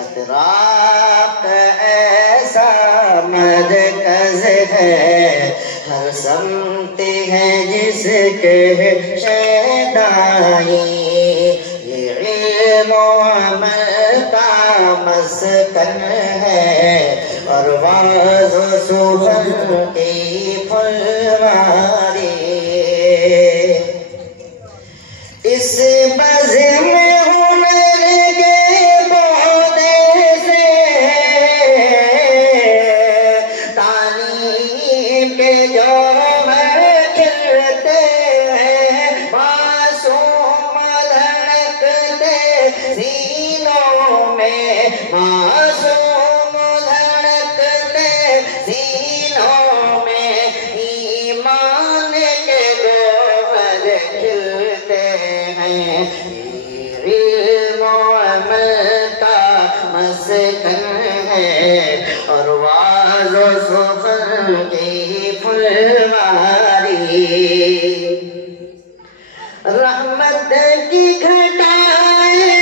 اطراف کا ایسا مرکز ہے، ہر سمت ہے جس کے شیدائی، یہ علم و عمل کا مسکن ہے، اور واز و سخن کی پھلواری۔ اس بزم میں ہنر کے پودے سے تعلیم کے جوہر کھلتے ہیں، معصوم دھڑکتے سینوں میں، معصوم دھڑکتے سینوں میں، ایمان کے جوہر کھلتے ہیں، علم و عمل کا مسکن ہے، اور واز و سخن کی پھلواری۔ رحمت کی گھٹائیں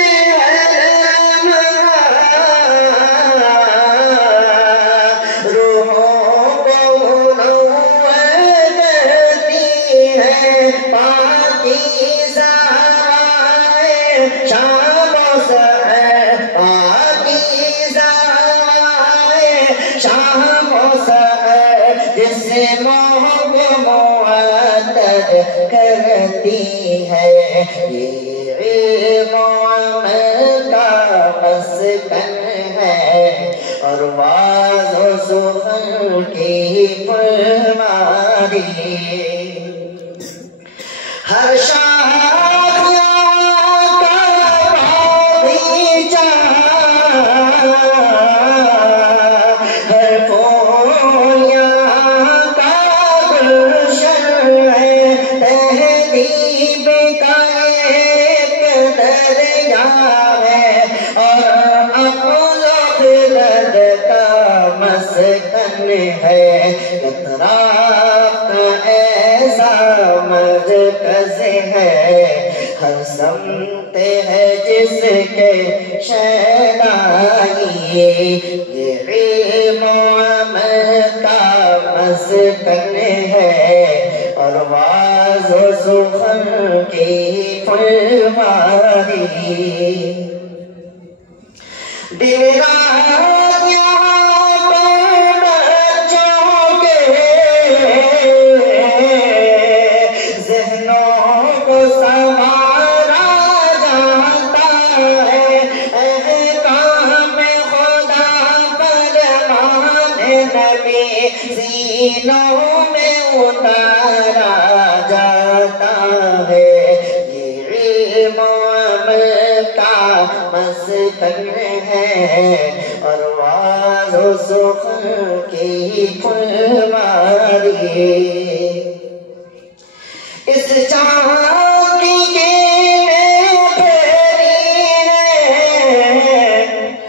روحوں کو منور کرتی ہے، پاکیزہ ہوائیں شام و سحر، پاکیزہ ہوائیں شام و سحر، جسموں کو معطر کرتی ہے، یہ علم و عمل کا مسکن ہے، اور واز و سخن کی پھلواری۔ ہر شاخ کا باغیچہ، ہر پھول یہاں کا گلشن ہے، تہذیب کا ایک دریا ہے، اور عقل و خرد کا مسکن ہے، اطراف کا ایسا مرکز ہے، ہر سمت ہے جس کے شیدائی، یہ علم و عمل کا مسکن ہے، اور واز و سخن کی پھلواری۔ دن رات یہاں پر بچوں کے ذہنوں کو سنوارا جاتا ہے، احکام خدا فرمان نبی سینوں میں اتارا جاتا ہے، یہ علم و عمل کا مسکن ہے، اور واز و سخن کی پھلواری۔ اس چاندی کی پھیری ہے،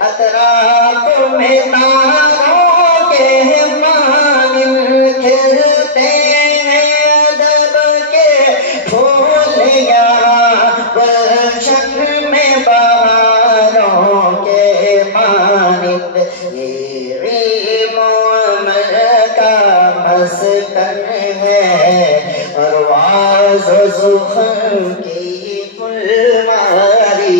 اطراف میں تاروں کے مانند کھلتے ہیں ادب کے پھول، یہاں گلشن میں بہاروں کے مانند، یہ علم و عمل کا مسکن ہے، اور واز و سخن کی پھلواری۔